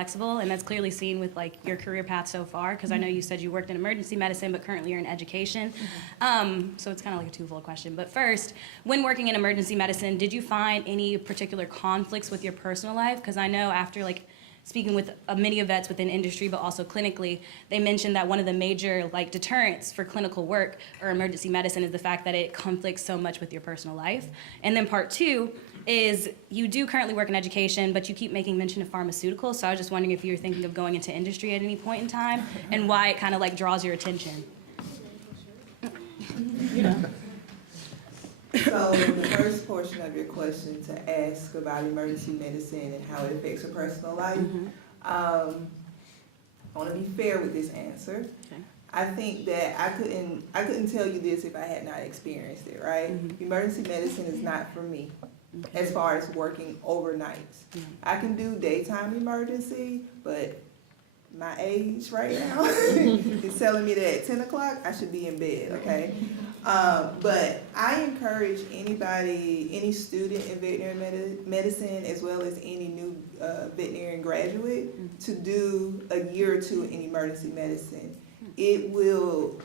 flexible, and that's clearly seen with like your career path so far, because I know you said you worked in emergency medicine, but currently you're in education. So it's kind of like a twofold question. But first, when working in emergency medicine, did you find any particular conflicts with your personal life? Because I know after like speaking with many vets within industry, but also clinically, they mentioned that one of the major like deterrents for clinical work or emergency medicine is the fact that it conflicts so much with your personal life. And then part two is you do currently work in education, but you keep making mention of pharmaceuticals. So I was just wondering if you were thinking of going into industry at any point in time and why it kind of like draws your attention. So the first portion of your question to ask about emergency medicine and how it affects your personal life, I want to be fair with this answer. Okay. I think that I couldn't tell you this if I had not experienced it, right? Emergency medicine is not for me as far as working overnights. I can do daytime emergency, but my age right now is telling me that at 10 o'clock I should be in bed, okay? But I encourage anybody, any student in veterinary medicine, as well as any new veterinarian graduate, to do a year or two in emergency medicine. It will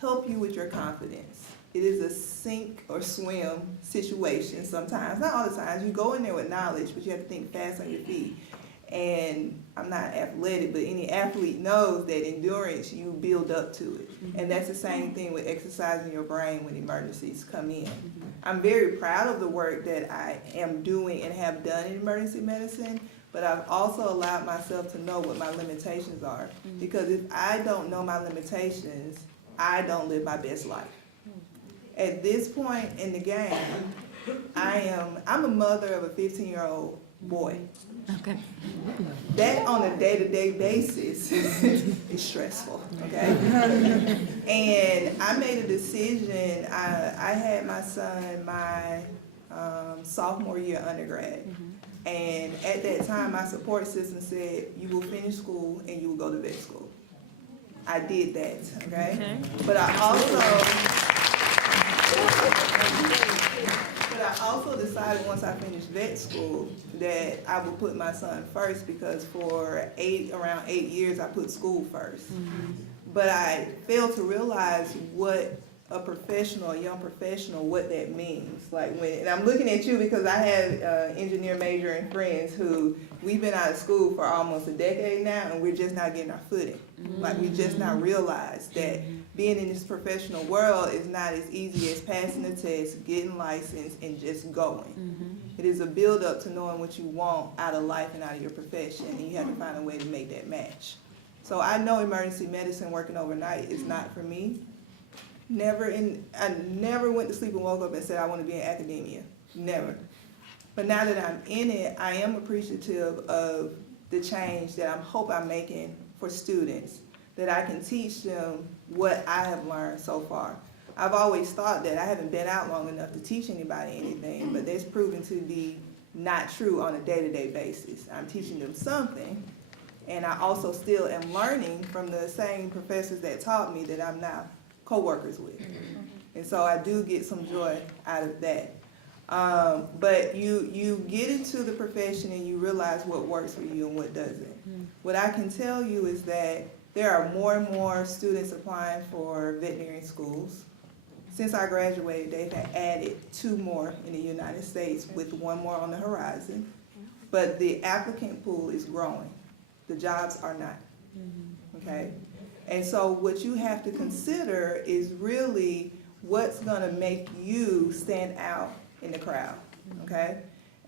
help you with your confidence. It is a sink or swim situation sometimes, not all the times. You go in there with knowledge, but you have to think fast on your feet. And I'm not athletic, but any athlete knows that endurance, you build up to it. And that's the same thing with exercising your brain when emergencies come in. I'm very proud of the work that I am doing and have done in emergency medicine, but I've also allowed myself to know what my limitations are. Because if I don't know my limitations, I don't live my best life. At this point in the game, I'm a mother of a 15-year-old boy. Okay. That on a day-to-day basis is stressful, okay? And I made a decision. I had my son my sophomore year undergrad. And at that time, my support system said, you will finish school and you will go to vet school. I did that, okay? But I also decided once I finished vet school that I would put my son first, because for around 8 years I put school first. But I failed to realize what a professional, a young professional, what that means. Like and I'm looking at you because I have engineer majoring friends who we've been out of school for almost a decade now, and we're just not getting our footing. Like we just not realized that being in this professional world is not as easy as passing the test, getting licensed, and just going. It is a build up to knowing what you want out of life and out of your profession, and you have to find a way to make that match. So I know emergency medicine working overnight is not for me. I never went to sleep and woke up and said I want to be in academia. Never. But now that I'm in it, I am appreciative of the change that I hope I'm making for students, that I can teach them what I have learned so far. I've always thought that I haven't been out long enough to teach anybody anything, but that's proven to be not true on a day-to-day basis. I'm teaching them something, and I also still am learning from the same professors that taught me that I'm now co-workers with. And so I do get some joy out of that. But you get into the profession and you realize what works for you and what doesn't. What I can tell you is that there are more and more students applying for veterinary schools. Since I graduated, they've added 2 more in the United States, with 1 more on the horizon. But the applicant pool is growing. The jobs are not, okay? And so what you have to consider is really what's gonna make you stand out in the crowd, okay?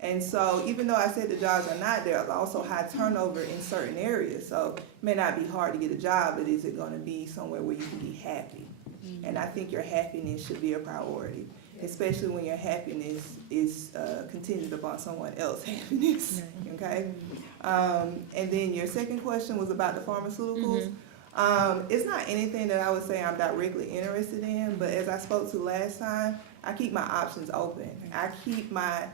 And so even though I said the jobs are not, there's also high turnover in certain areas. So it may not be hard to get a job, but is it gonna be somewhere where you can be happy? And I think your happiness should be a priority, especially when your happiness is contingent upon someone else's happiness, okay? And then your second question was about the pharmaceuticals. It's not anything that I would say I'm directly interested in, but as I spoke to last time, I keep my options open. I keep my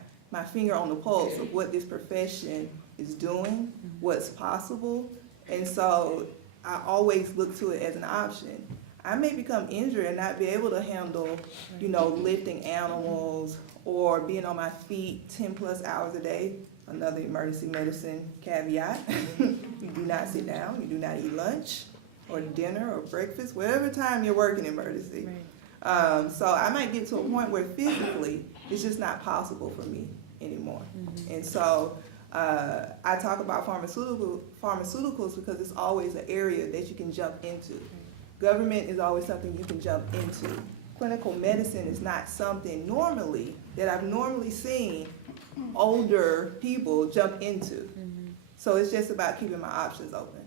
finger on the pulse of what this profession is doing, what's possible, and so I always look to it as an option. I may become injured and not be able to handle, lifting animals or being on my feet 10 plus hours a day. Another emergency medicine caveat, you do not sit down, you do not eat lunch or dinner or breakfast, whatever time you're working emergency. Right. So I might get to a point where physically it's just not possible for me anymore. And so I talk about pharmaceuticals because it's always an area that you can jump into. Government is always something you can jump into. Clinical medicine is not something normally that I've normally seen older people jump into. So it's just about keeping my options open.